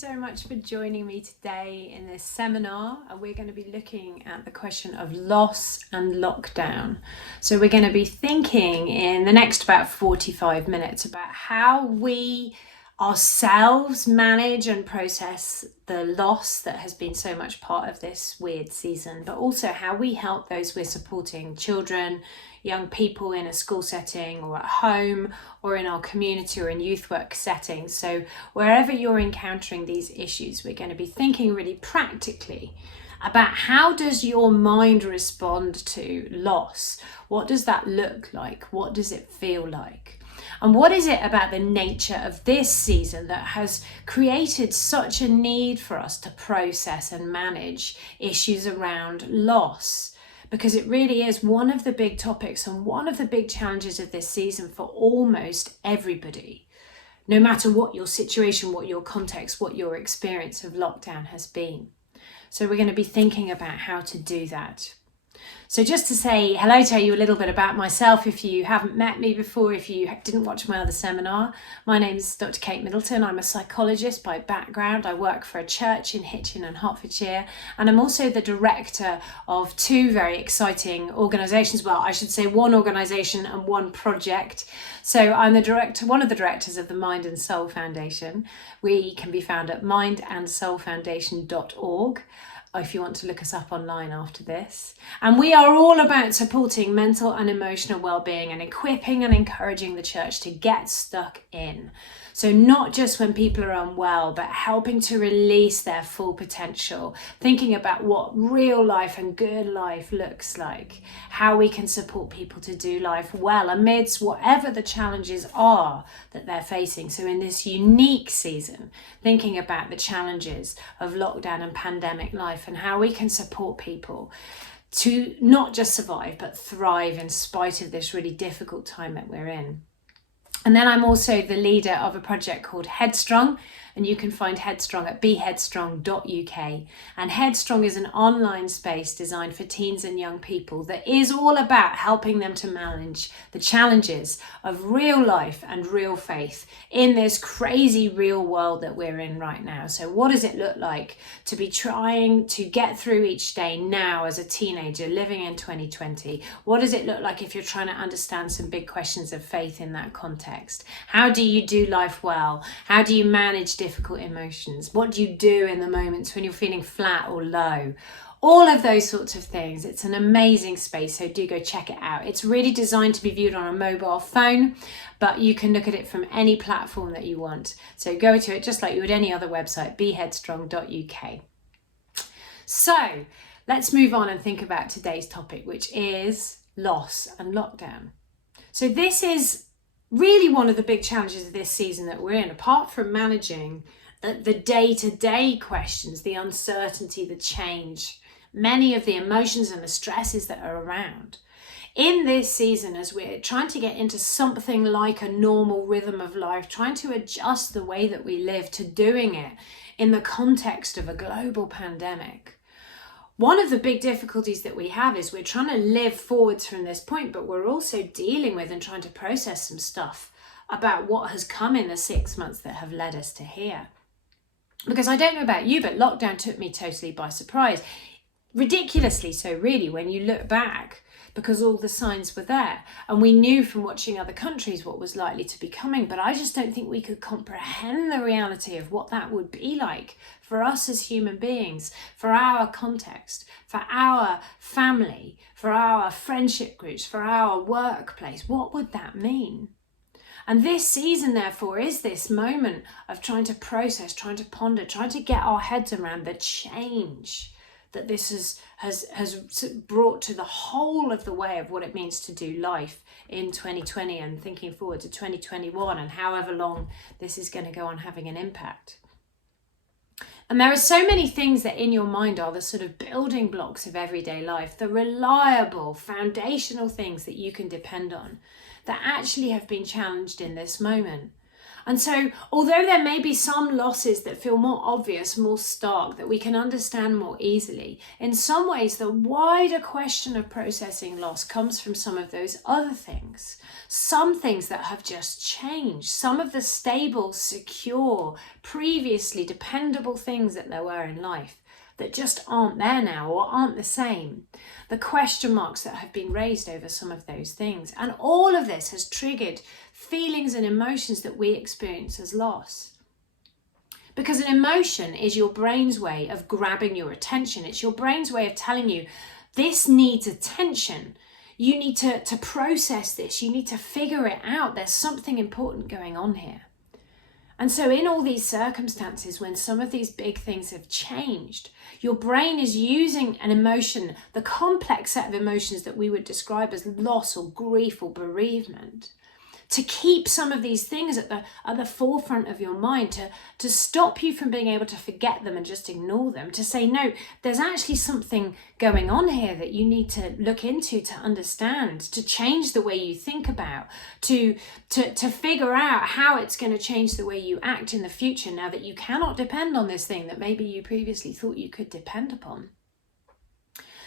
so much for joining me today in this seminar. And we're going to be looking at the question of loss and lockdown. So we're going to be thinking in the next about 45 minutes about how we ourselves manage and process the loss that has been so much part of this weird season, but also how we help those we're supporting, children, young people in a school setting or at home or in our community or in youth work settings. So wherever you're encountering these issues, we're going to be thinking really practically about how does your mind respond to loss? What does that look like? What does it feel like? And what is it about the nature of this season that has created such a need for us to process and manage issues around loss? Because it really is one of the big topics and one of the big challenges of this season for almost everybody, no matter what your situation, what your context, what your experience of lockdown has been. So we're going to be thinking about how to do that. So just to say hello, tell you a little bit about myself if you haven't met me before, if you didn't watch my other seminar. My name is Dr. Kate Middleton. I'm a psychologist by background. I work for a church in Hitchin and Hertfordshire, and I'm also the director of two very exciting organisations. Well, I should say one organisation and one project. So I'm the director, one of the directors of the Mind and Soul Foundation. We can be found at mindandsoulfoundation.org. if you want to look us up online after this. And we are all about supporting mental and emotional well-being and equipping and encouraging the church to get stuck in. So not just when people are unwell, but helping to release their full potential, thinking about what real life and good life looks like, how we can support people to do life well amidst whatever the challenges are that they're facing. So in this unique season, thinking about the challenges of lockdown and pandemic life and how we can support people to not just survive, but thrive in spite of this really difficult time that we're in. And then I'm also the leader of a project called Headstrong, and you can find Headstrong at beheadstrong.uk. And Headstrong is an online space designed for teens and young people that is all about helping them to manage the challenges of real life and real faith in this crazy real world that we're in right now. So what does it look like to be trying to get through each day now as a teenager living in 2020? What does it look like if you're trying to understand some big questions of faith in that context? How do you do life well? How do you manage difficult emotions? What do you do in the moments when you're feeling flat or low? All of those sorts of things. It's an amazing space, so do go check it out. It's really designed to be viewed on a mobile phone, but you can look at it from any platform that you want. So go to it just like you would any other website, beheadstrong.uk. So let's move on and think about today's topic, which is loss and lockdown. So this is really one of the big challenges of this season that we're in, apart from managing the day-to-day questions, the uncertainty, the change, many of the emotions and the stresses that are around. In this season, as we're trying to get into something like a normal rhythm of life, trying to adjust the way that we live to doing it in the context of a global pandemic, one of the big difficulties that we have is we're trying to live forwards from this point, but we're also dealing with and trying to process some stuff about what has come in the 6 months that have led us to here. Because I don't know about you, but lockdown took me totally by surprise. Ridiculously so, really, when you look back, because all the signs were there. And we knew from watching other countries what was likely to be coming, but I just don't think we could comprehend the reality of what that would be like for us as human beings, for our context, for our family, for our friendship groups, for our workplace. What would that mean? And this season, therefore, is this moment of trying to process, trying to ponder, trying to get our heads around the change that this has brought to the whole of the way of what it means to do life in 2020 and thinking forward to 2021 and however long this is going to go on having an impact. And there are so many things that in your mind are the sort of building blocks of everyday life, the reliable, foundational things that you can depend on that actually have been challenged in this moment. And so, although there may be some losses that feel more obvious, more stark, that we can understand more easily, in some ways, the wider question of processing loss comes from some of those other things. Some things that have just changed, some of the stable, secure, previously dependable things that there were in life that just aren't there now or aren't the same. The question marks that have been raised over some of those things. And all of this has triggered feelings and emotions that we experience as loss. Because an emotion is your brain's way of grabbing your attention. It's your brain's way of telling you, this needs attention. You need to process this. You need to figure it out. There's something important going on here. And so in all these circumstances, when some of these big things have changed, your brain is using an emotion, the complex set of emotions that we would describe as loss or grief or bereavement, to keep some of these things at the forefront of your mind, to stop you from being able to forget them and just ignore them, to say, no, there's actually something going on here that you need to look into, to understand, to change the way you think about, to figure out how it's going to change the way you act in the future now that you cannot depend on this thing that maybe you previously thought you could depend upon.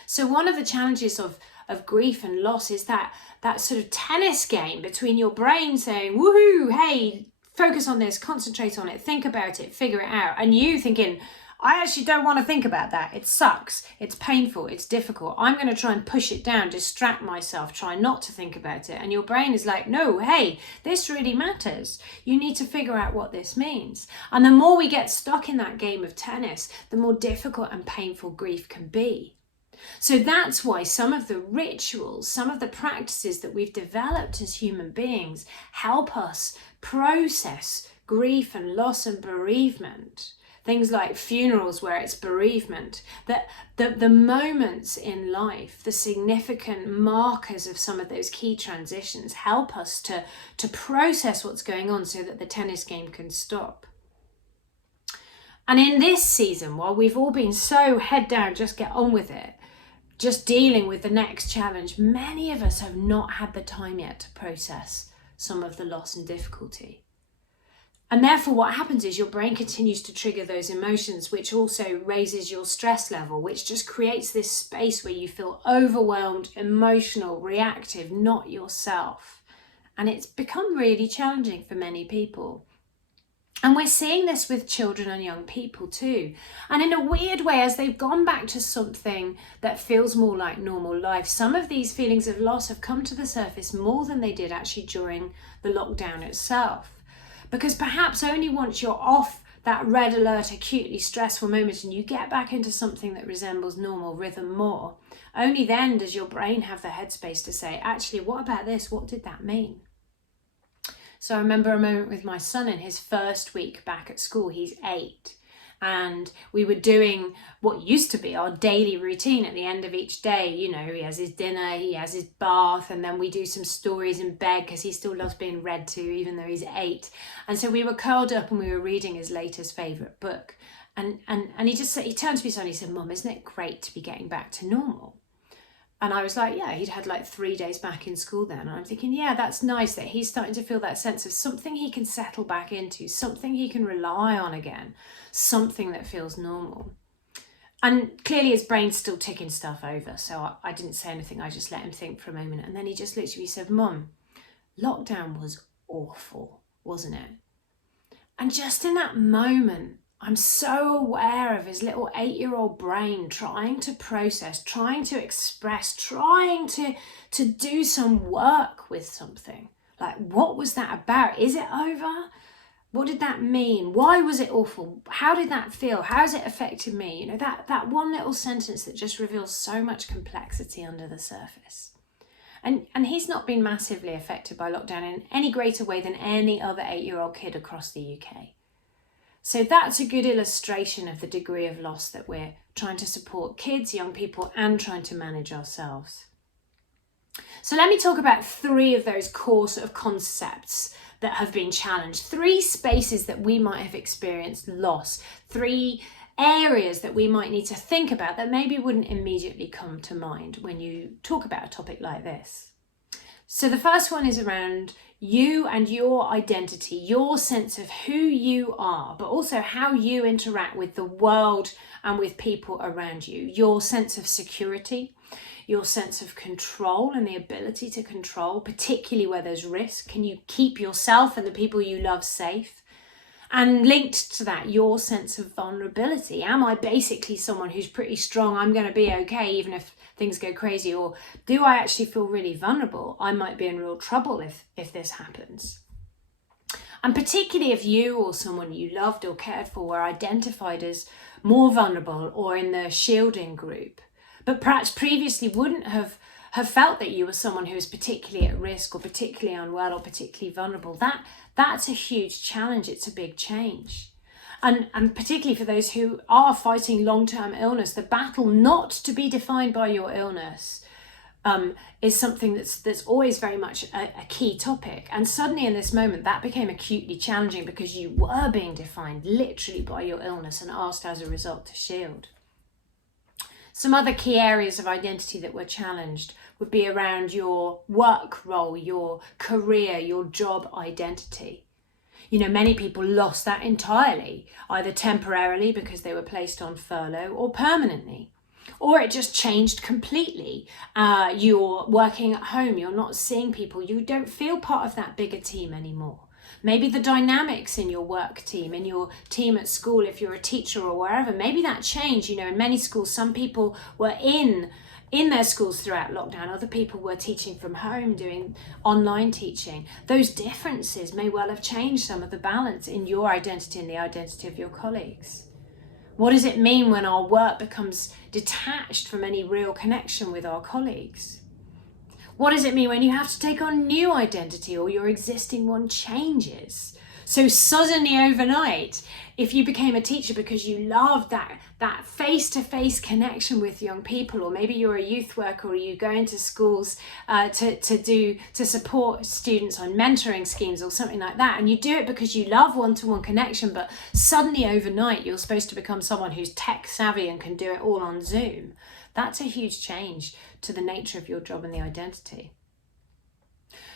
So one of the challenges of grief and loss is that sort of tennis game between your brain saying, woohoo, hey, focus on this, concentrate on it, think about it, figure it out. And you thinking, I actually don't want to think about that. It sucks. It's painful. It's difficult. I'm going to try and push it down, distract myself, try not to think about it. And your brain is like, no, hey, this really matters. You need to figure out what this means. And the more we get stuck in that game of tennis, the more difficult and painful grief can be. So that's why some of the rituals, some of the practices that we've developed as human beings help us process grief and loss and bereavement. Things like funerals where it's bereavement, that the moments in life, the significant markers of some of those key transitions help us to process what's going on so that the tennis game can stop. And in this season, while we've all been so head down, just get on with it, just dealing with the next challenge, many of us have not had the time yet to process some of the loss and difficulty. And therefore what happens is your brain continues to trigger those emotions, which also raises your stress level, which just creates this space where you feel overwhelmed, emotional, reactive, not yourself. And it's become really challenging for many people. And we're seeing this with children and young people too. And in a weird way, as they've gone back to something that feels more like normal life, some of these feelings of loss have come to the surface more than they did actually during the lockdown itself. Because perhaps only once you're off that red alert, acutely stressful moment and you get back into something that resembles normal rhythm more, only then does your brain have the headspace to say, actually, what about this? What did that mean? So I remember a moment with my son in his first week back at school. He's 8. And we were doing what used to be our daily routine at the end of each day. You know, he has his dinner, he has his bath, and then we do some stories in bed because he still loves being read to, even though he's 8. And so we were curled up and we were reading his latest favourite book. And he just said, he turned to me and he said, Mum, isn't it great to be getting back to normal? And I was like, yeah, he'd had like 3 days back in school then. And I'm thinking, yeah, that's nice that he's starting to feel that sense of something he can settle back into, something he can rely on again, something that feels normal. And clearly his brain's still ticking stuff over. So I didn't say anything. I just let him think for a moment. And then he just looked at me and said, Mum, lockdown was awful, wasn't it? And just in that moment, I'm so aware of his little 8-year-old brain trying to process, trying to express, trying to do some work with something. Like, what was that about? Is it over? What did that mean? Why was it awful? How did that feel? How has it affected me? You know, that one little sentence that just reveals so much complexity under the surface. And he's not been massively affected by lockdown in any greater way than any other 8-year-old kid across the UK. So that's a good illustration of the degree of loss that we're trying to support kids, young people, and trying to manage ourselves. So let me talk about 3 of those core sort of concepts that have been challenged. 3 spaces that we might have experienced loss. 3 areas that we might need to think about that maybe wouldn't immediately come to mind when you talk about a topic like this. So the first one is around you and your identity, your sense of who you are, but also how you interact with the world and with people around you, your sense of security, your sense of control and the ability to control, particularly where there's risk. Can you keep yourself and the people you love safe? And linked to that, your sense of vulnerability. Am I basically someone who's pretty strong? I'm going to be okay even if things go crazy. Or do I actually feel really vulnerable? I might be in real trouble if this happens. And particularly if you or someone you loved or cared for were identified as more vulnerable or in the shielding group, but perhaps previously wouldn't have felt that you were someone who was particularly at risk or particularly unwell or particularly vulnerable, that's a huge challenge. It's a big change. And particularly for those who are fighting long-term illness, the battle not to be defined by your illness is something that's always very much a key topic. And suddenly in this moment, that became acutely challenging because you were being defined literally by your illness and asked as a result to shield. Some other key areas of identity that were challenged would be around your work role, your career, your job identity. You know, many people lost that entirely, either temporarily because they were placed on furlough or permanently. Or it just changed completely. You're working at home, you're not seeing people, you don't feel part of that bigger team anymore. Maybe the dynamics in your work team, in your team at school, if you're a teacher or wherever, maybe that changed. You know, in many schools, some people were in their schools throughout lockdown. Other people were teaching from home, doing online teaching. Those differences may well have changed some of the balance in your identity and the identity of your colleagues. What does it mean when our work becomes detached from any real connection with our colleagues? What does it mean when you have to take on new identity or your existing one changes? So suddenly overnight, if you became a teacher because you loved that face-to-face connection with young people, or maybe you're a youth worker or you go into schools to support students on mentoring schemes or something like that, and you do it because you love one-to-one connection, but suddenly overnight you're supposed to become someone who's tech savvy and can do it all on Zoom. That's a huge change to the nature of your job and the identity.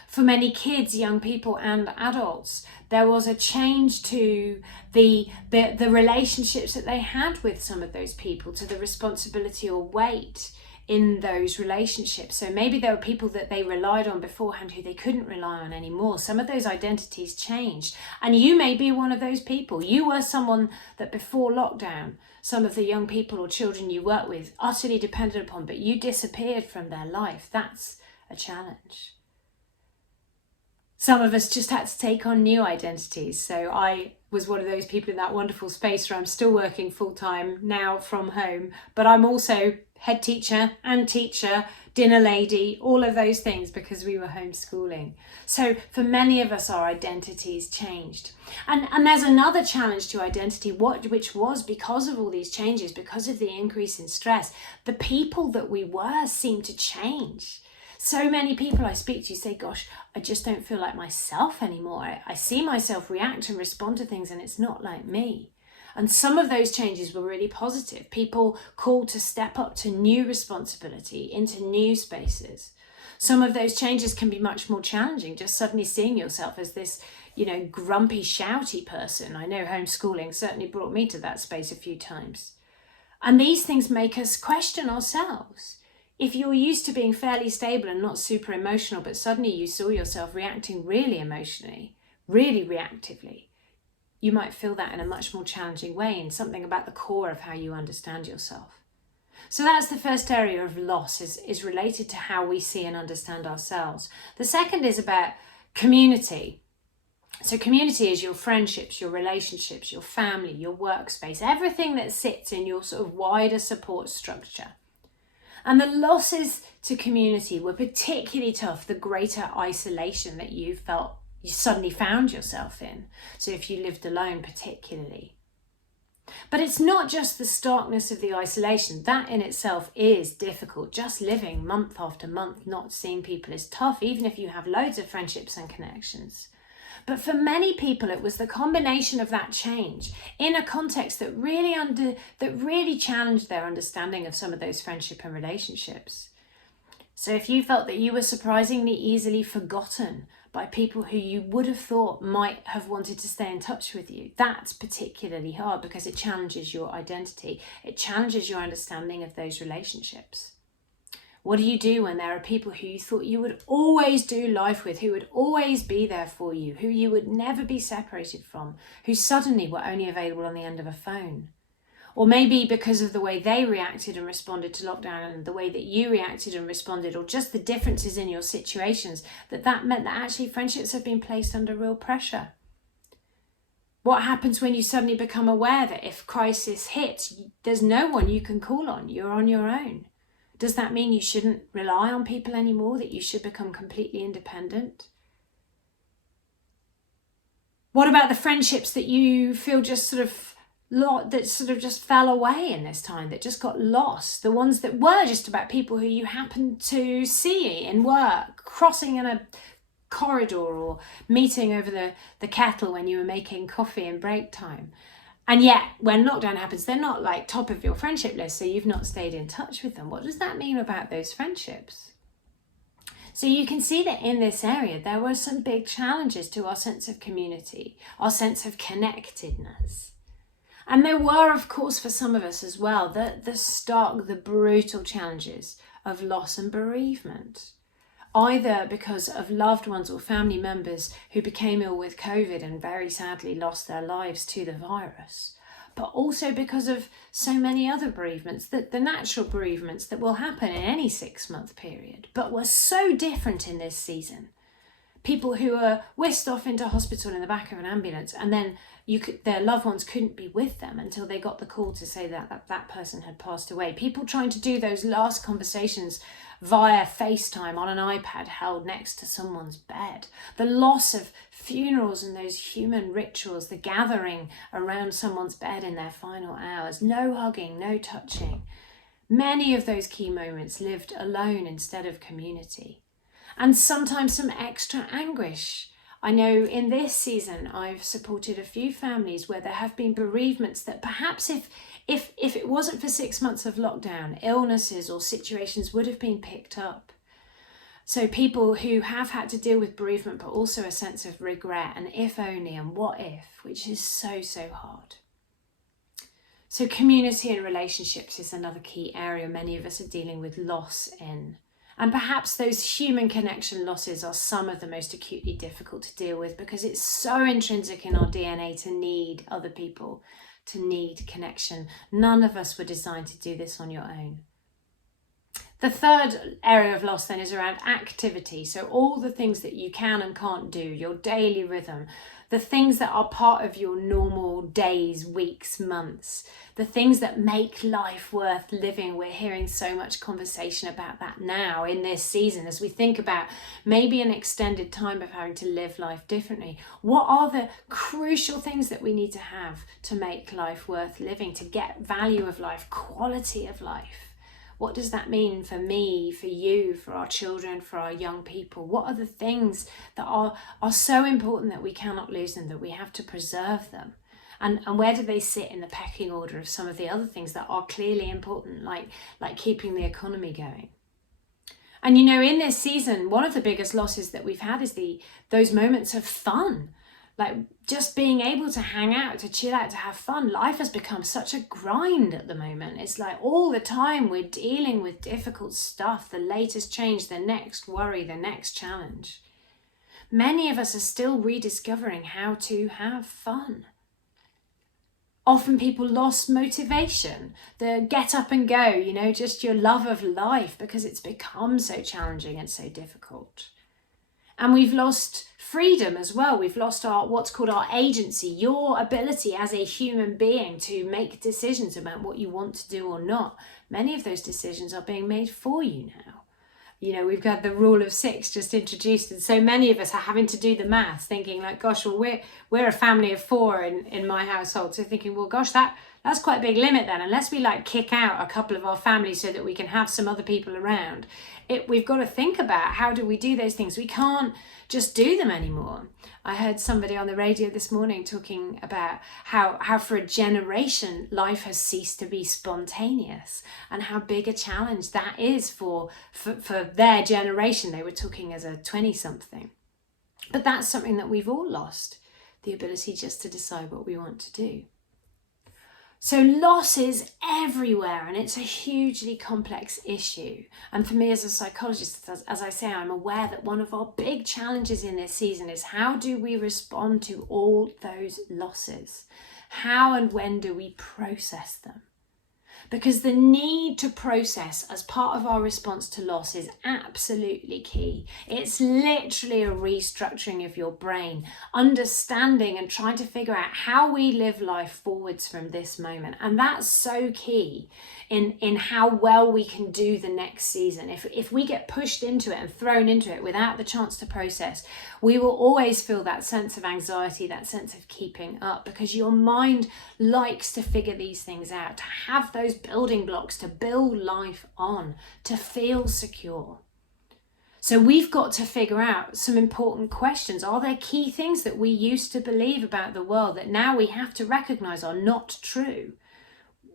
For many kids, young people and adults, there was a change to the relationships that they had with some of those people, to the responsibility or weight in those relationships. So maybe there were people that they relied on beforehand who they couldn't rely on anymore. Some of those identities changed. And you may be one of those people. You were someone that before lockdown, some of the young people or children you work with utterly depended upon, but you disappeared from their life. That's a challenge. Some of us just had to take on new identities. So I was one of those people in that wonderful space where I'm still working full-time now from home, but I'm also head teacher and teacher, dinner lady, all of those things because we were homeschooling. So for many of us, our identities changed. And there's another challenge to identity, which was because of all these changes, because of the increase in stress, the people that we were seemed to change. So many people I speak to say, gosh, I just don't feel like myself anymore. I see myself react and respond to things and it's not like me. And some of those changes were really positive. People called to step up to new responsibility, into new spaces. Some of those changes can be much more challenging, just suddenly seeing yourself as this, grumpy, shouty person. I know homeschooling certainly brought me to that space a few times. And these things make us question ourselves. If you're used to being fairly stable and not super emotional, but suddenly you saw yourself reacting really emotionally, really reactively, you might feel that in a much more challenging way, and something about the core of how you understand yourself. So that's the first area of loss, is related to how we see and understand ourselves. The second is about community. So community is your friendships, your relationships, your family, your workspace, everything that sits in your sort of wider support structure. And the losses to community were particularly tough, the greater isolation that you felt you suddenly found yourself in. So if you lived alone particularly. But it's not just the starkness of the isolation. That in itself is difficult. Just living month after month, not seeing people is tough, even if you have loads of friendships and connections. But for many people, it was the combination of that change in a context that really challenged their understanding of some of those friendship and relationships. So if you felt that you were surprisingly easily forgotten by people who you would have thought might have wanted to stay in touch with you, that's particularly hard because it challenges your identity. It challenges your understanding of those relationships. What do you do when there are people who you thought you would always do life with, who would always be there for you, who you would never be separated from, who suddenly were only available on the end of a phone? Or maybe because of the way they reacted and responded to lockdown and the way that you reacted and responded, or just the differences in your situations, that meant that actually friendships have been placed under real pressure. What happens when you suddenly become aware that if crisis hits, there's no one you can call on, you're on your own? Does that mean you shouldn't rely on people anymore, that you should become completely independent? What about the friendships that you feel just just fell away in this time, that just got lost? The ones that were just about people who you happened to see in work, crossing in a corridor or meeting over the kettle when you were making coffee in break time. And yet, when lockdown happens, they're not like top of your friendship list, so you've not stayed in touch with them. What does that mean about those friendships? So you can see that in this area, there were some big challenges to our sense of community, our sense of connectedness. And there were, of course, for some of us as well, the stark, the brutal challenges of loss and bereavement. Either because of loved ones or family members who became ill with COVID and very sadly lost their lives to the virus, but also because of so many other bereavements, that the natural bereavements that will happen in any 6-month period, but were so different in this season. People who were whisked off into hospital in the back of an ambulance, and then their loved ones couldn't be with them until they got the call to say that person had passed away. People trying to do those last conversations via FaceTime on an iPad held next to someone's bed. The loss of funerals and those human rituals, the gathering around someone's bed in their final hours. No hugging, no touching. Many of those key moments lived alone instead of community. And sometimes some extra anguish. I know in this season I've supported a few families where there have been bereavements that perhaps if it wasn't for 6 months of lockdown, illnesses or situations would have been picked up. So people who have had to deal with bereavement, but also a sense of regret and if only and what if, which is so hard. So community and relationships is another key area many of us are dealing with loss in. And perhaps those human connection losses are some of the most acutely difficult to deal with because it's so intrinsic in our DNA to need other people, to need connection. None of us were designed to do this on your own. The third area of loss then is around activity. So all the things that you can and can't do, your daily rhythm, the things that are part of your normal days, weeks, months, the things that make life worth living. We're hearing so much conversation about that now in this season as we think about maybe an extended time of having to live life differently. What are the crucial things that we need to have to make life worth living, to get value of life, quality of life? What does that mean for me, for you, for our children, for our young people? What are the things that are so important that we cannot lose them, that we have to preserve them? And where do they sit in the pecking order of some of the other things that are clearly important, like keeping the economy going? And you know, in this season, one of the biggest losses that we've had is those moments of fun. Like just being able to hang out, to chill out, to have fun. Life has become such a grind at the moment. It's like all the time we're dealing with difficult stuff, the latest change, the next worry, the next challenge. Many of us are still rediscovering how to have fun. Often people lost motivation, the get up and go, you know, just your love of life because it's become so challenging and so difficult. And we've lost freedom as well. We've lost what's called our agency, your ability as a human being to make decisions about what you want to do or not. Many of those decisions are being made for you now. You know, we've got the rule of 6 just introduced, and so many of us are having to do the maths, thinking like, gosh, well, we're a family of 4 in my household. So thinking, well, gosh, that That's quite a big limit then, unless we like kick out a couple of our families so that we can have some other people around. We've got to think about how do we do those things. We can't just do them anymore. I heard somebody on the radio this morning talking about how for a generation life has ceased to be spontaneous, and how big a challenge that is for their generation. They were talking as a 20-something. But that's something that we've all lost, the ability just to decide what we want to do. So loss is everywhere, and it's a hugely complex issue. And for me as a psychologist, as I say, I'm aware that one of our big challenges in this season is how do we respond to all those losses? How and when do we process them? Because the need to process as part of our response to loss is absolutely key. It's literally a restructuring of your brain, understanding and trying to figure out how we live life forwards from this moment. And that's so key in how well we can do the next season. If we get pushed into it and thrown into it without the chance to process, we will always feel that sense of anxiety, that sense of keeping up, because your mind likes to figure these things out, to have those building blocks to build life on, to feel secure. So we've got to figure out some important questions. Are there key things that we used to believe about the world that now we have to recognize are not true?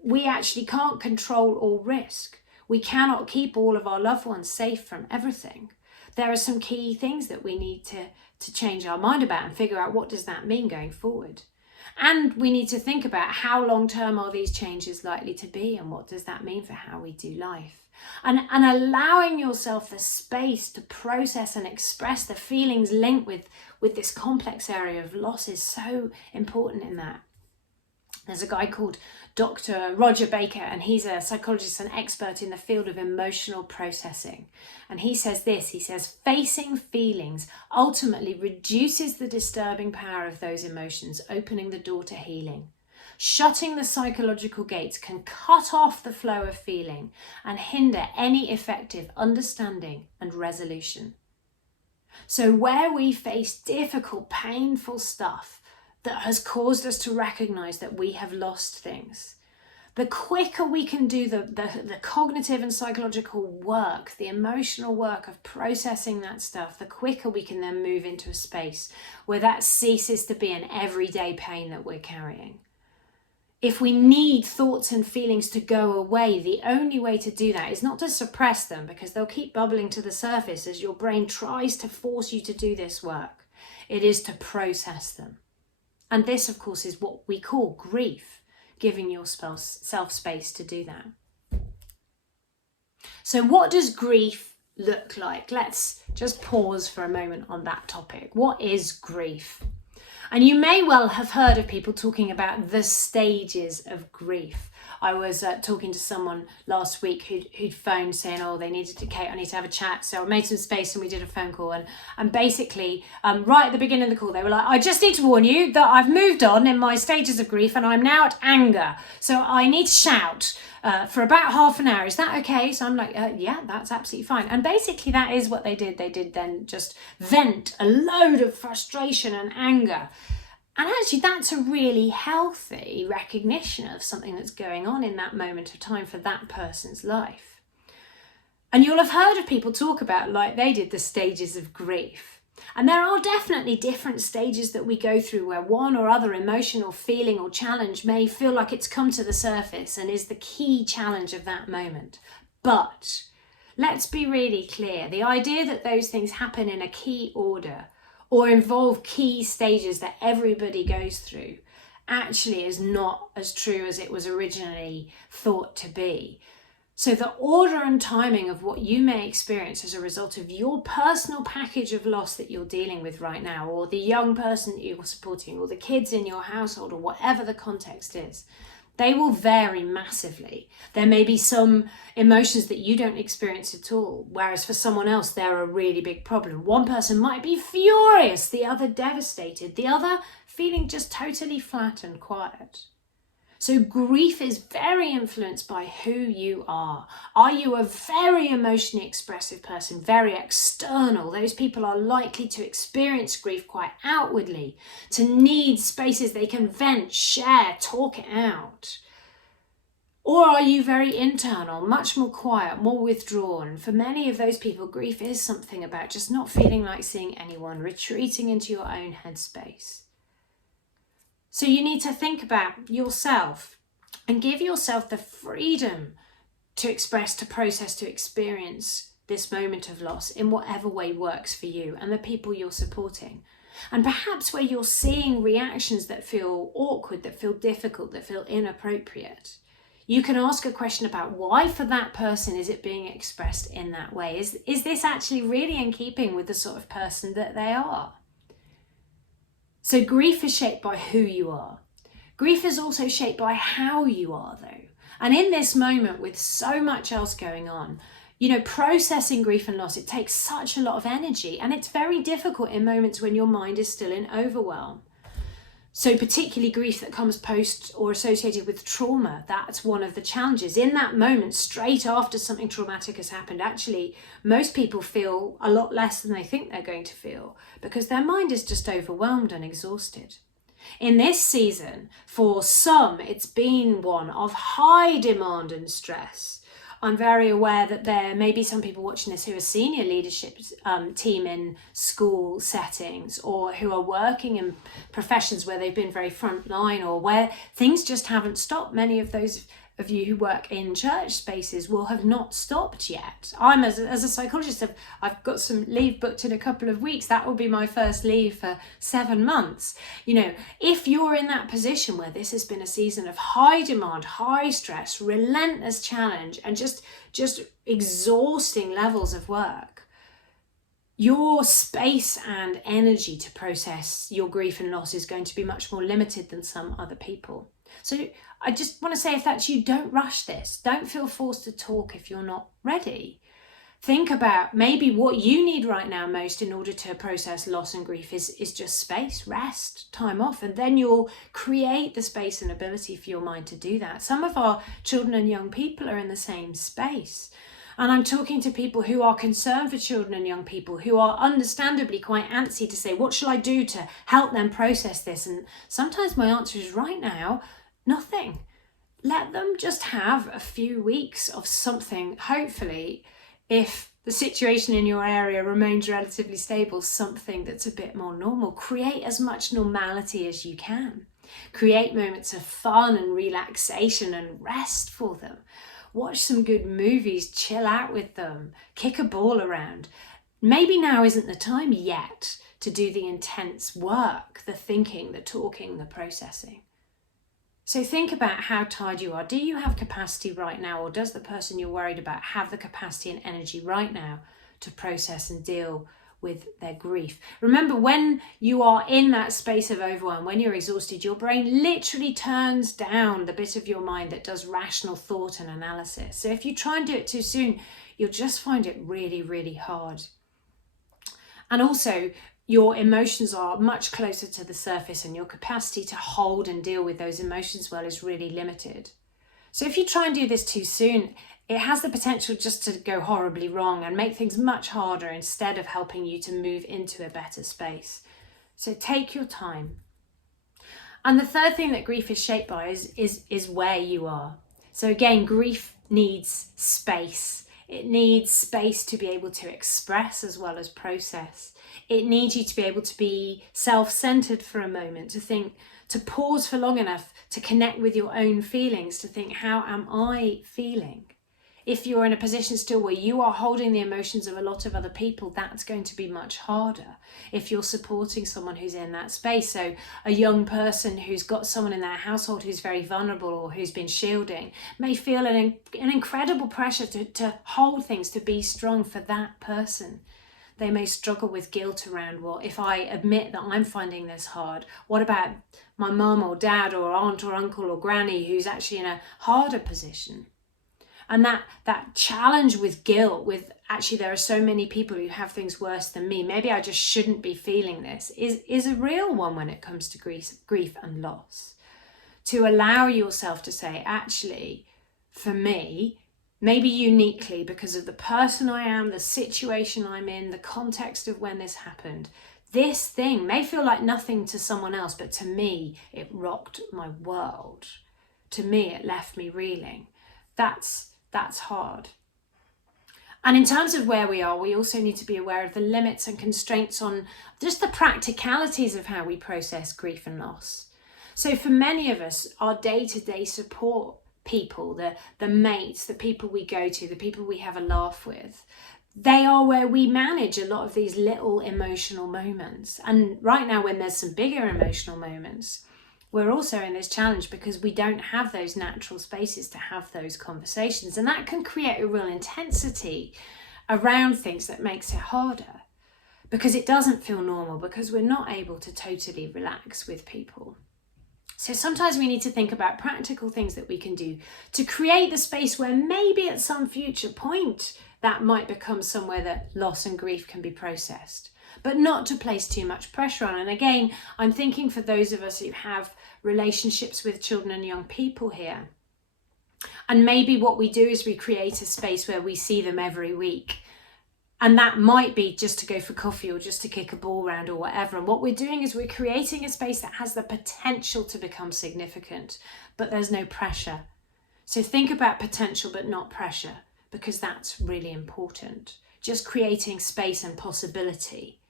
We actually can't control all risk. We cannot keep all of our loved ones safe from everything. There are some key things that we need to change our mind about and figure out what does that mean going forward. And we need to think about how long-term are these changes likely to be, and what does that mean for how we do life. And allowing yourself the space to process and express the feelings linked with this complex area of loss is so important in that. There's a guy called Dr. Roger Baker, and he's a psychologist and expert in the field of emotional processing. And he says this, he says, facing feelings ultimately reduces the disturbing power of those emotions, opening the door to healing. Shutting the psychological gates can cut off the flow of feeling and hinder any effective understanding and resolution. So where we face difficult, painful stuff that has caused us to recognize that we have lost things, the quicker we can do the cognitive and psychological work, the emotional work of processing that stuff, the quicker we can then move into a space where that ceases to be an everyday pain that we're carrying. If we need thoughts and feelings to go away, the only way to do that is not to suppress them, because they'll keep bubbling to the surface as your brain tries to force you to do this work. It is to process them. And this, of course, is what we call grief, giving yourself space to do that. So what does grief look like? Let's just pause for a moment on that topic. What is grief? And you may well have heard of people talking about the stages of grief. I was talking to someone last week who'd phoned saying, oh, they needed to, Kate, I need to have a chat. So I made some space and we did a phone call. And basically, right at the beginning of the call, they were like, I just need to warn you that I've moved on in my stages of grief and I'm now at anger. So I need to shout for about half an hour. Is that okay? So I'm like, yeah, that's absolutely fine. And basically that is what they did. They did then just vent a load of frustration and anger. And actually, that's a really healthy recognition of something that's going on in that moment of time for that person's life. And you'll have heard of people talk about, like they did, the stages of grief. And there are definitely different stages that we go through where one or other emotional feeling or challenge may feel like it's come to the surface and is the key challenge of that moment. But let's be really clear. The idea that those things happen in a key order or involve key stages that everybody goes through actually is not as true as it was originally thought to be. So the order and timing of what you may experience as a result of your personal package of loss that you're dealing with right now, or the young person that you're supporting, or the kids in your household, or whatever the context is, they will vary massively. There may be some emotions that you don't experience at all, whereas for someone else, they're a really big problem. One person might be furious, the other devastated, the other feeling just totally flat and quiet. So grief is very influenced by who you are. Are you a very emotionally expressive person, very external? Those people are likely to experience grief quite outwardly, to need spaces they can vent, share, talk it out. Or are you very internal, much more quiet, more withdrawn? For many of those people, grief is something about just not feeling like seeing anyone, retreating into your own headspace. So you need to think about yourself and give yourself the freedom to express, to process, to experience this moment of loss in whatever way works for you and the people you're supporting. And perhaps where you're seeing reactions that feel awkward, that feel difficult, that feel inappropriate, you can ask a question about why for that person is it being expressed in that way? Is this actually really in keeping with the sort of person that they are? So grief is shaped by who you are. Grief is also shaped by how you are, though. And in this moment, with so much else going on, processing grief and loss, it takes such a lot of energy, and it's very difficult in moments when your mind is still in overwhelm. So particularly grief that comes post or associated with trauma, that's one of the challenges. In that moment, straight after something traumatic has happened, actually, most people feel a lot less than they think they're going to feel because their mind is just overwhelmed and exhausted. In this season, for some, it's been one of high demand and stress. I'm very aware that there may be some people watching this who are senior leadership team in school settings, or who are working in professions where they've been very frontline, or where things just haven't stopped. Many of those of you who work in church spaces will have not stopped yet. I'm, as a psychologist, I've got some leave booked in a couple of weeks. That will be my first leave for 7 months. If you're in that position where this has been a season of high demand, high stress, relentless challenge, and just exhausting levels of work, your space and energy to process your grief and loss is going to be much more limited than some other people. So I just want to say, if that's you, don't rush this. Don't feel forced to talk if you're not ready. Think about maybe what you need right now most in order to process loss and grief is just space, rest, time off, and then you'll create the space and ability for your mind to do that. Some of our children and young people are in the same space. And I'm talking to people who are concerned for children and young people, who are understandably quite antsy to say, what shall I do to help them process this? And sometimes my answer is, right now, nothing. Let them just have a few weeks of something. Hopefully, if the situation in your area remains relatively stable, something that's a bit more normal. Create as much normality as you can. Create moments of fun and relaxation and rest for them. Watch some good movies, chill out with them, kick a ball around. Maybe now isn't the time yet to do the intense work, the thinking, the talking, the processing. So think about how tired you are. Do you have capacity right now, or does the person you're worried about have the capacity and energy right now to process and deal with their grief? Remember, when you are in that space of overwhelm, when you're exhausted, your brain literally turns down the bit of your mind that does rational thought and analysis. So if you try and do it too soon, you'll just find it really, really hard. And also, your emotions are much closer to the surface, and your capacity to hold and deal with those emotions well is really limited. So if you try and do this too soon, it has the potential just to go horribly wrong and make things much harder instead of helping you to move into a better space. So take your time. And the third thing that grief is shaped by is where you are. So again, grief needs space. It needs space to be able to express as well as process. It needs you to be able to be self-centered for a moment, to think, to pause for long enough to connect with your own feelings, to think, how am I feeling? If you're in a position still where you are holding the emotions of a lot of other people, that's going to be much harder if you're supporting someone who's in that space. So a young person who's got someone in their household who's very vulnerable or who's been shielding may feel an incredible pressure to hold things, to be strong for that person. They may struggle with guilt around, well, if I admit that I'm finding this hard, what about my mum or dad or aunt or uncle or granny who's actually in a harder position? And that challenge with guilt, with actually there are so many people who have things worse than me, maybe I just shouldn't be feeling this, is a real one when it comes to grief and loss. To allow yourself to say, actually, for me, maybe uniquely because of the person I am, the situation I'm in, the context of when this happened, this thing may feel like nothing to someone else, but to me, it rocked my world. To me, it left me reeling. That's hard. And in terms of where we are, we also need to be aware of the limits and constraints on just the practicalities of how we process grief and loss. So for many of us, our day-to-day support people, the mates, the people we go to, the people we have a laugh with, they are where we manage a lot of these little emotional moments. And right now, when there's some bigger emotional moments, we're also in this challenge because we don't have those natural spaces to have those conversations. And that can create a real intensity around things that makes it harder because it doesn't feel normal, because we're not able to totally relax with people. So sometimes we need to think about practical things that we can do to create the space where maybe at some future point that might become somewhere that loss and grief can be processed, but not to place too much pressure on. And again, I'm thinking for those of us who have relationships with children and young people here. And maybe what we do is we create a space where we see them every week. And that might be just to go for coffee or just to kick a ball round or whatever. And what we're doing is we're creating a space that has the potential to become significant, but there's no pressure. So think about potential but not pressure, because that's really important. Just creating space and possibility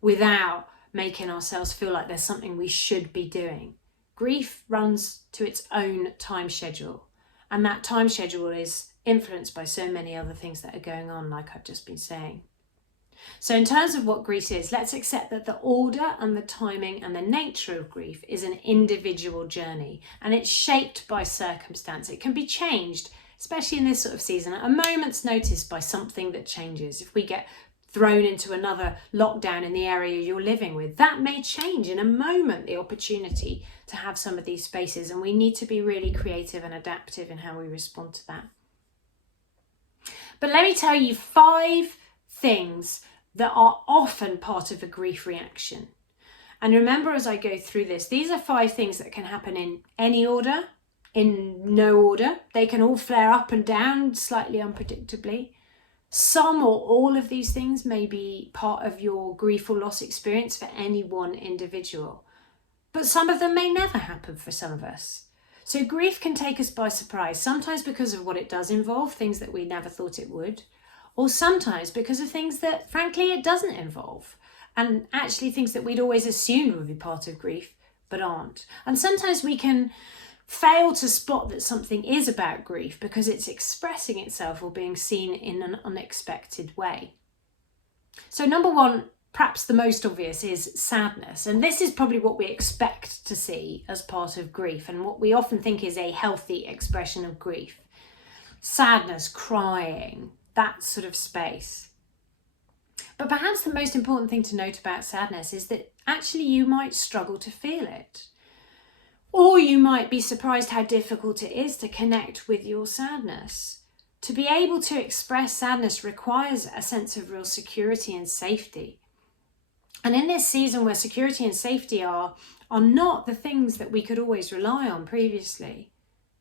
without making ourselves feel like there's something we should be doing. Grief runs to its own time schedule, and that time schedule is influenced by so many other things that are going on, like I've just been saying. So in terms of what grief is, let's accept that the order and the timing and the nature of grief is an individual journey, and it's shaped by circumstance. It can be changed, especially in this sort of season, at a moment's notice by something that changes. If we get thrown into another lockdown in the area you're living with, that may change in a moment the opportunity to have some of these spaces, and we need to be really creative and adaptive in how we respond to that. But let me tell you 5 things that are often part of a grief reaction. And remember, as I go through this, these are 5 things that can happen in any order, in no order. They can all flare up and down slightly unpredictably. Some or all of these things may be part of your grief or loss experience for any one individual, but some of them may never happen for some of us. So grief can take us by surprise, sometimes because of what it does involve, things that we never thought it would, or sometimes because of things that, frankly, it doesn't involve, and actually things that we'd always assumed would be part of grief, but aren't. And sometimes we can fail to spot that something is about grief because it's expressing itself or being seen in an unexpected way. So number 1, perhaps the most obvious, is sadness. And this is probably what we expect to see as part of grief and what we often think is a healthy expression of grief. Sadness, crying, that sort of space. But perhaps the most important thing to note about sadness is that actually you might struggle to feel it. Or you might be surprised how difficult it is to connect with your sadness. To be able to express sadness requires a sense of real security and safety. And in this season where security and safety are not the things that we could always rely on previously,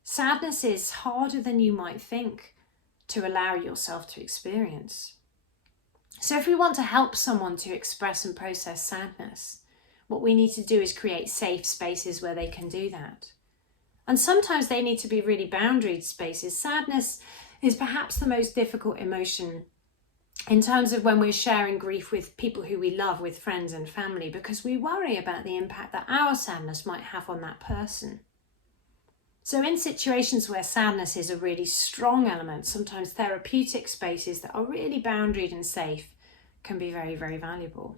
sadness is harder than you might think to allow yourself to experience. So if we want to help someone to express and process sadness, what we need to do is create safe spaces where they can do that. And sometimes they need to be really boundaried spaces. Sadness is perhaps the most difficult emotion in terms of when we're sharing grief with people who we love, with friends and family, because we worry about the impact that our sadness might have on that person. So in situations where sadness is a really strong element, sometimes therapeutic spaces that are really boundaried and safe can be very, very valuable.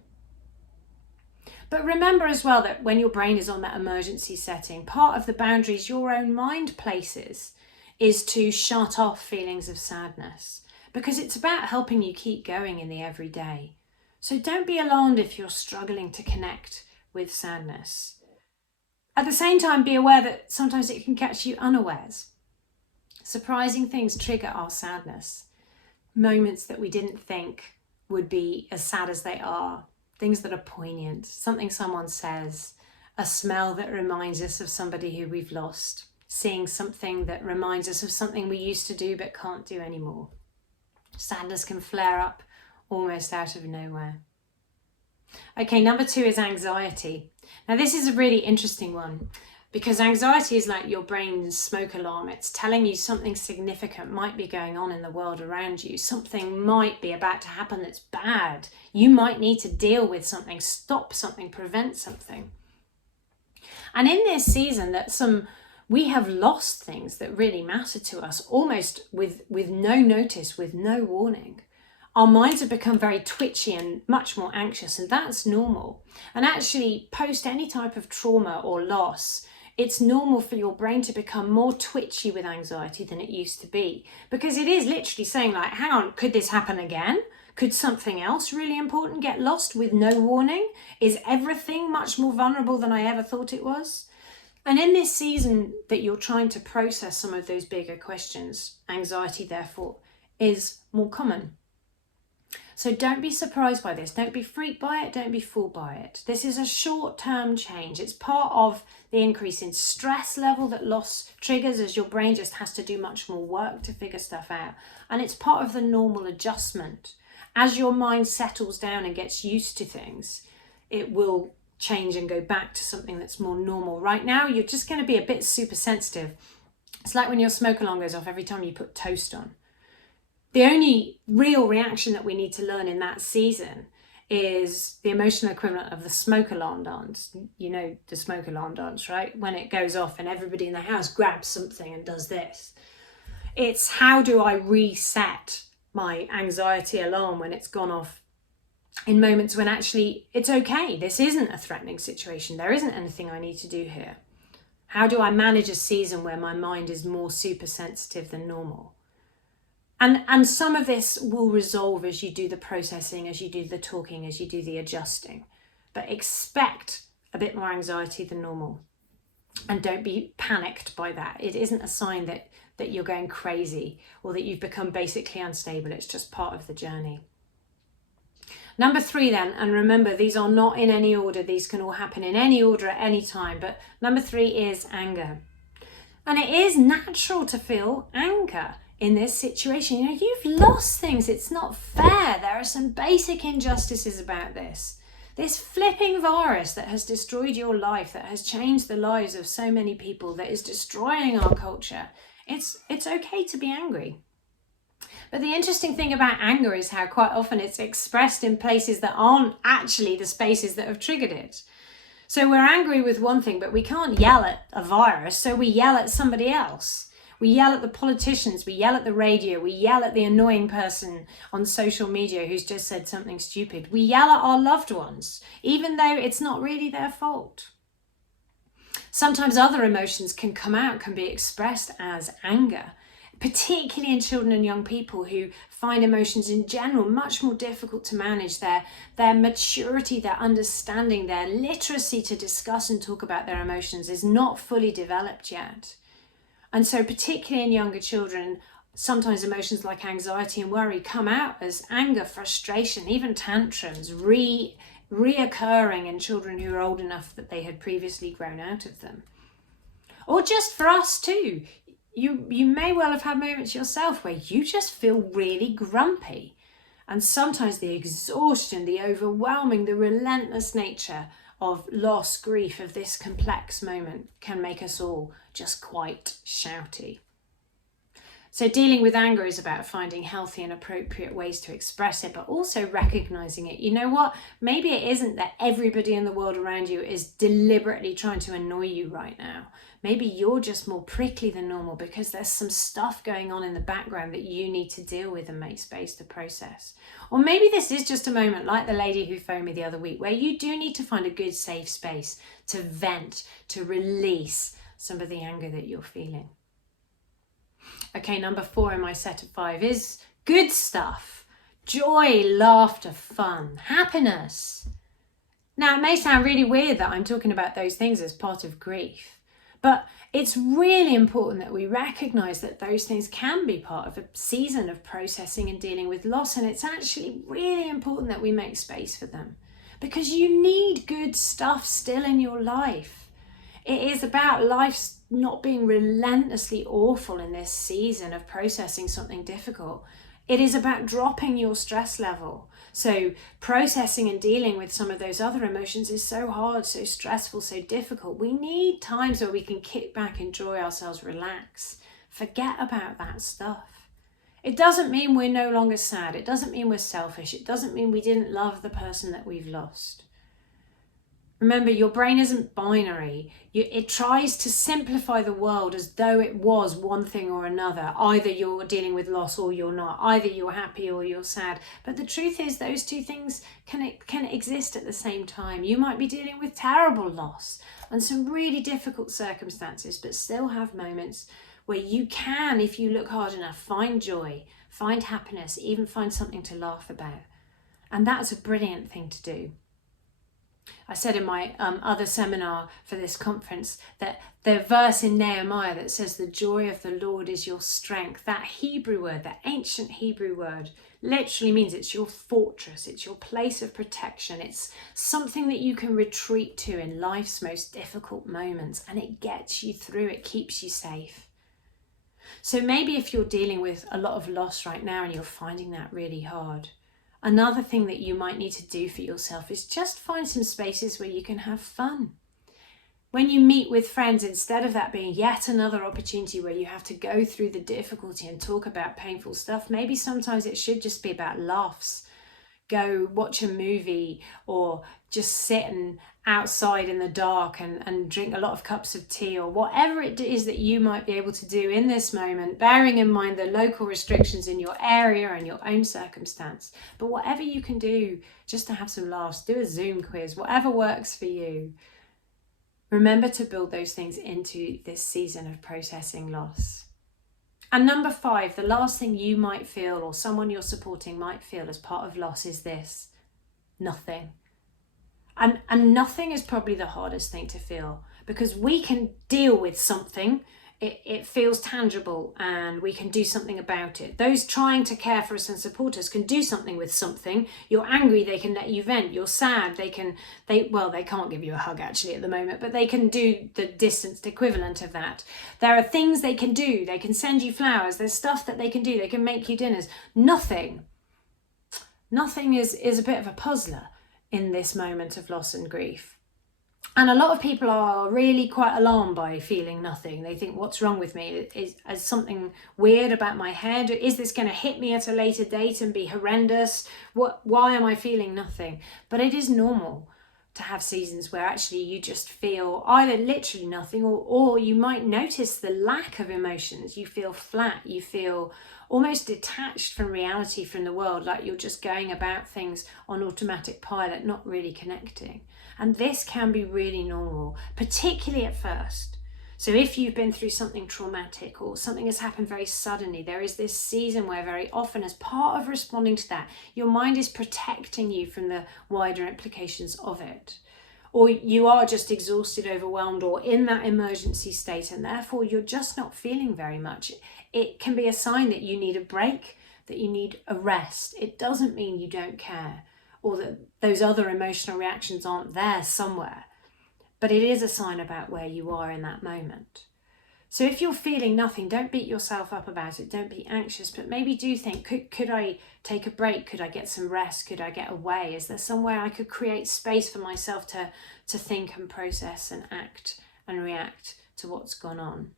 But remember as well that when your brain is on that emergency setting, part of the boundaries your own mind places is to shut off feelings of sadness, because it's about helping you keep going in the everyday. So don't be alarmed if you're struggling to connect with sadness. At the same time, be aware that sometimes it can catch you unawares. Surprising things trigger our sadness. Moments that we didn't think would be as sad as they are. Things that are poignant, something someone says, a smell that reminds us of somebody who we've lost, seeing something that reminds us of something we used to do but can't do anymore. Sadness can flare up almost out of nowhere. Okay, number 2 is anxiety. Now this is a really interesting one Because anxiety is like your brain's smoke alarm. It's telling you something significant might be going on in the world around you. Something might be about to happen that's bad. You might need to deal with something, stop something, prevent something. And in this season, we have lost things that really matter to us, almost with no notice, with no warning. Our minds have become very twitchy and much more anxious, and that's normal. And actually, post any type of trauma or loss, it's normal for your brain to become more twitchy with anxiety than it used to be, because it is literally saying like, hang on, could this happen again? Could something else really important get lost with no warning? Is everything much more vulnerable than I ever thought it was? And in this season that you're trying to process some of those bigger questions, anxiety, therefore, is more common. So don't be surprised by this. Don't be freaked by it. Don't be fooled by it. This is a short-term change. It's part of the increase in stress level that loss triggers, as your brain just has to do much more work to figure stuff out. And it's part of the normal adjustment. As your mind settles down and gets used to things, it will change and go back to something that's more normal. Right now, you're just going to be a bit super sensitive. It's like when your smoke alarm goes off every time you put toast on. The only real reaction that we need to learn in that season is the emotional equivalent of the smoke alarm dance. You know the smoke alarm dance, right? When it goes off and everybody in the house grabs something and does this. It's how do I reset my anxiety alarm when it's gone off in moments when actually it's okay. This isn't a threatening situation. There isn't anything I need to do here. How do I manage a season where my mind is more super sensitive than normal? And some of this will resolve as you do the processing, as you do the talking, as you do the adjusting. But expect a bit more anxiety than normal. And don't be panicked by that. It isn't a sign that you're going crazy or that you've become basically unstable. It's just part of the journey. Number 3 then, and remember, these are not in any order. These can all happen in any order at any time. But number 3 is anger. And it is natural to feel anger in this situation. You know, you've lost things. It's not fair. There are some basic injustices about this. This flipping virus that has destroyed your life, that has changed the lives of so many people, that is destroying our culture. It's okay to be angry. But the interesting thing about anger is how quite often it's expressed in places that aren't actually the spaces that have triggered it. So we're angry with one thing, but we can't yell at a virus, so we yell at somebody else. We yell at the politicians, we yell at the radio, we yell at the annoying person on social media who's just said something stupid. We yell at our loved ones, even though it's not really their fault. Sometimes other emotions can come out, can be expressed as anger, particularly in children and young people who find emotions in general much more difficult to manage. Their maturity, their understanding, their literacy to discuss and talk about their emotions is not fully developed yet. And so particularly in younger children, sometimes emotions like anxiety and worry come out as anger, frustration, even tantrums, reoccurring in children who are old enough that they had previously grown out of them. Or just for us too. You may well have had moments yourself where you just feel really grumpy. And sometimes the exhaustion, the overwhelming, the relentless nature of loss, grief, of this complex moment can make us all just quite shouty. So dealing with anger is about finding healthy and appropriate ways to express it, but also recognizing it. You know what? Maybe it isn't that everybody in the world around you is deliberately trying to annoy you right now. Maybe you're just more prickly than normal because there's some stuff going on in the background that you need to deal with and make space to process. Or maybe this is just a moment like the lady who phoned me the other week where you do need to find a good safe space to vent, to release some of the anger that you're feeling. Okay, number 4 in my set of 5 is good stuff. Joy, laughter, fun, happiness. Now, it may sound really weird that I'm talking about those things as part of grief. But it's really important that we recognise that those things can be part of a season of processing and dealing with loss. And it's actually really important that we make space for them because you need good stuff still in your life. It is about life not being relentlessly awful in this season of processing something difficult. It is about dropping your stress level. So processing and dealing with some of those other emotions is so hard, so stressful, so difficult. We need times where we can kick back, enjoy ourselves, relax, forget about that stuff. It doesn't mean we're no longer sad. It doesn't mean we're selfish. It doesn't mean we didn't love the person that we've lost. Remember, your brain isn't binary. It tries to simplify the world as though it was one thing or another. Either you're dealing with loss or you're not. Either you're happy or you're sad. But the truth is those two things can exist at the same time. You might be dealing with terrible loss and some really difficult circumstances, but still have moments where you can, if you look hard enough, find joy, find happiness, even find something to laugh about. And that's a brilliant thing to do. I said in my other seminar for this conference that the verse in Nehemiah that says the joy of the Lord is your strength, that Hebrew word, that ancient Hebrew word, literally means it's your fortress, it's your place of protection, it's something that you can retreat to in life's most difficult moments, and it gets you through, it keeps you safe. So maybe if you're dealing with a lot of loss right now and you're finding that really hard, another thing that you might need to do for yourself is just find some spaces where you can have fun. When you meet with friends, instead of that being yet another opportunity where you have to go through the difficulty and talk about painful stuff, maybe sometimes it should just be about laughs. Go watch a movie or just sit outside in the dark and drink a lot of cups of tea, or whatever it is that you might be able to do in this moment, bearing in mind the local restrictions in your area and your own circumstance. But whatever you can do just to have some laughs, do a Zoom quiz, whatever works for you. Remember to build those things into this season of processing loss. And number 5, the last thing you might feel or someone you're supporting might feel as part of loss is this: nothing. And nothing is probably the hardest thing to feel, because we can deal with something. It feels tangible and we can do something about it. Those trying to care for us and support us can do something with something. You're angry, they can let you vent. You're sad, they can't give you a hug actually at the moment, but they can do the distanced equivalent of that. There are things they can do. They can send you flowers. There's stuff that they can do. They can make you dinners. Nothing is a bit of a puzzler in this moment of loss and grief. And a lot of people are really quite alarmed by feeling nothing. They think, what's wrong with me? Is something weird about my head? Is this going to hit me at a later date and be horrendous? Why am I feeling nothing? But it is normal to have seasons where actually you just feel either literally nothing, or you might notice the lack of emotions. You feel flat, you feel almost detached from reality, from the world, like you're just going about things on automatic pilot, not really connecting. And this can be really normal, particularly at first. So if you've been through something traumatic or something has happened very suddenly, there is this season where very often, as part of responding to that, your mind is protecting you from the wider implications of it. Or you are just exhausted, overwhelmed, or in that emergency state, and therefore you're just not feeling very much. It can be a sign that you need a break, that you need a rest. It doesn't mean you don't care, or that those other emotional reactions aren't there somewhere. But it is a sign about where you are in that moment. So if you're feeling nothing, don't beat yourself up about it. Don't be anxious, but maybe do think, could I take a break? Could I get some rest? Could I get away? Is there somewhere I could create space for myself to think and process and act and react to what's gone on?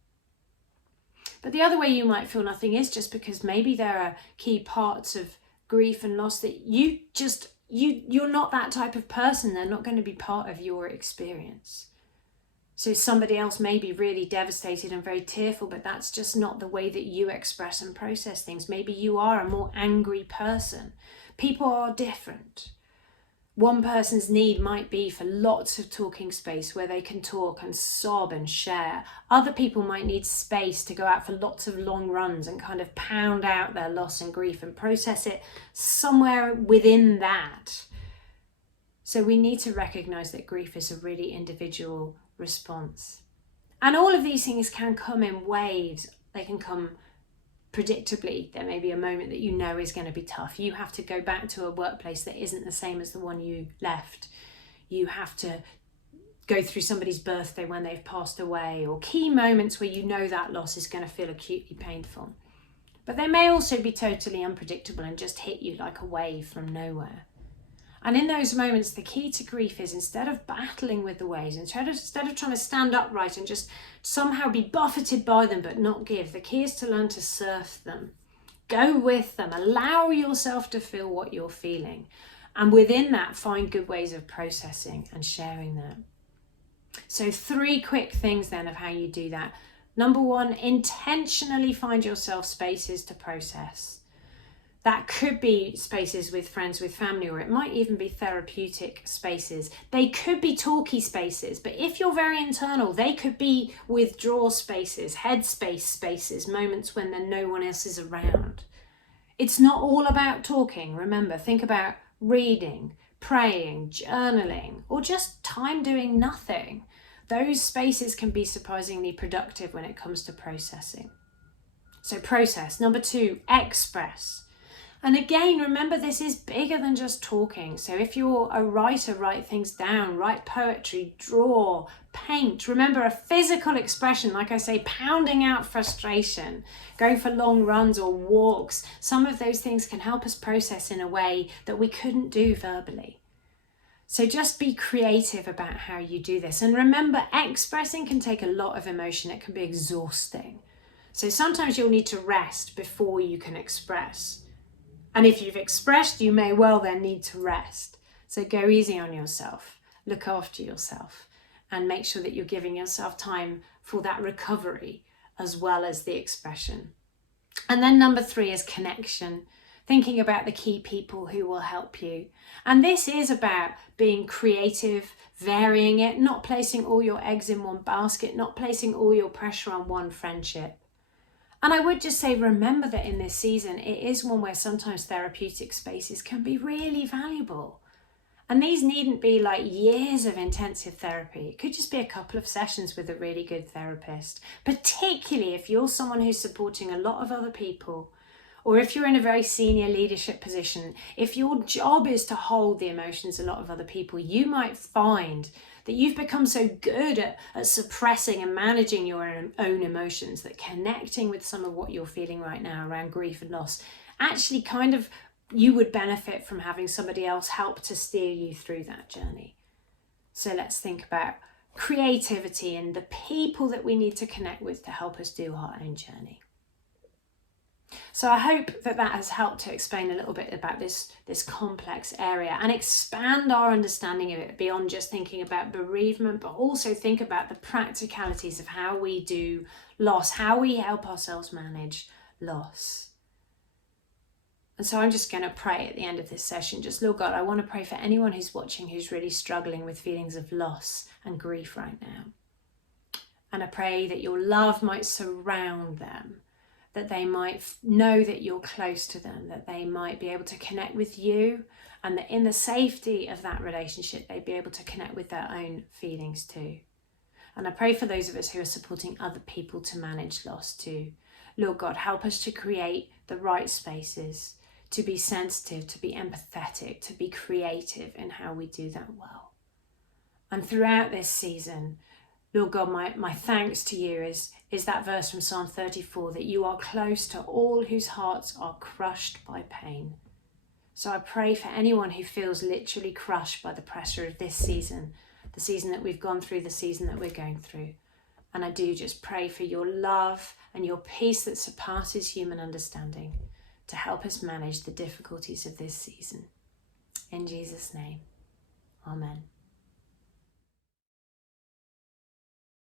But the other way you might feel nothing is just because maybe there are key parts of grief and loss that you're not that type of person. They're not going to be part of your experience. So somebody else may be really devastated and very tearful, but that's just not the way that you express and process things. Maybe you are a more angry person. People are different. One person's need might be for lots of talking space where they can talk and sob and share. Other people might need space to go out for lots of long runs and kind of pound out their loss and grief and process it somewhere within that. So we need to recognize that grief is a really individual response. And all of these things can come in waves. They can come predictably. There may be a moment that you know is going to be tough. You have to go back to a workplace that isn't the same as the one you left. You have to go through somebody's birthday when they've passed away, or key moments where you know that loss is going to feel acutely painful. But they may also be totally unpredictable and just hit you like a wave from nowhere. And in those moments, the key to grief is, instead of battling with the waves, instead of trying to stand upright and just somehow be buffeted by them but not give, the key is to learn to surf them. Go with them. Allow yourself to feel what you're feeling. And within that, find good ways of processing and sharing that. So 3 quick things then of how you do that. Number 1, intentionally find yourself spaces to process. That could be spaces with friends, with family, or it might even be therapeutic spaces. They could be talky spaces, but if you're very internal, they could be withdraw spaces, headspace spaces, moments when then no one else is around. It's not all about talking. Remember, think about reading, praying, journaling, or just time doing nothing. Those spaces can be surprisingly productive when it comes to processing. So process. Number 2, express. And again, remember, this is bigger than just talking. So if you're a writer, write things down, write poetry, draw, paint. Remember, a physical expression, like I say, pounding out frustration, going for long runs or walks. Some of those things can help us process in a way that we couldn't do verbally. So just be creative about how you do this. And remember, expressing can take a lot of emotion. It can be exhausting. So sometimes you'll need to rest before you can express. And if you've expressed, you may well then need to rest. So go easy on yourself, look after yourself, and make sure that you're giving yourself time for that recovery as well as the expression. And then number 3 is connection, thinking about the key people who will help you. And this is about being creative, varying it, not placing all your eggs in one basket, not placing all your pressure on one friendship. And I would just say, remember that in this season, it is one where sometimes therapeutic spaces can be really valuable. And these needn't be like years of intensive therapy. It could just be a couple of sessions with a really good therapist, particularly if you're someone who's supporting a lot of other people, or if you're in a very senior leadership position. If your job is to hold the emotions of a lot of other people, you might find that you've become so good at suppressing and managing your own emotions that connecting with some of what you're feeling right now around grief and loss, actually kind of you would benefit from having somebody else help to steer you through that journey. So let's think about creativity and the people that we need to connect with to help us do our own journey. So I hope that has helped to explain a little bit about this complex area and expand our understanding of it beyond just thinking about bereavement, but also think about the practicalities of how we do loss, how we help ourselves manage loss. And so I'm just going to pray at the end of this session. Just, Lord God, I want to pray for anyone who's watching who's really struggling with feelings of loss and grief right now. And I pray that your love might surround them, that they might know that you're close to them, that they might be able to connect with you, and that in the safety of that relationship, they'd be able to connect with their own feelings too. And I pray for those of us who are supporting other people to manage loss too. Lord God, help us to create the right spaces, to be sensitive, to be empathetic, to be creative in how we do that well. And throughout this season, Lord God, my thanks to you is that verse from Psalm 34, that you are close to all whose hearts are crushed by pain. So I pray for anyone who feels literally crushed by the pressure of this season, the season that we've gone through, the season that we're going through. And I do just pray for your love and your peace that surpasses human understanding to help us manage the difficulties of this season. In Jesus' name, amen.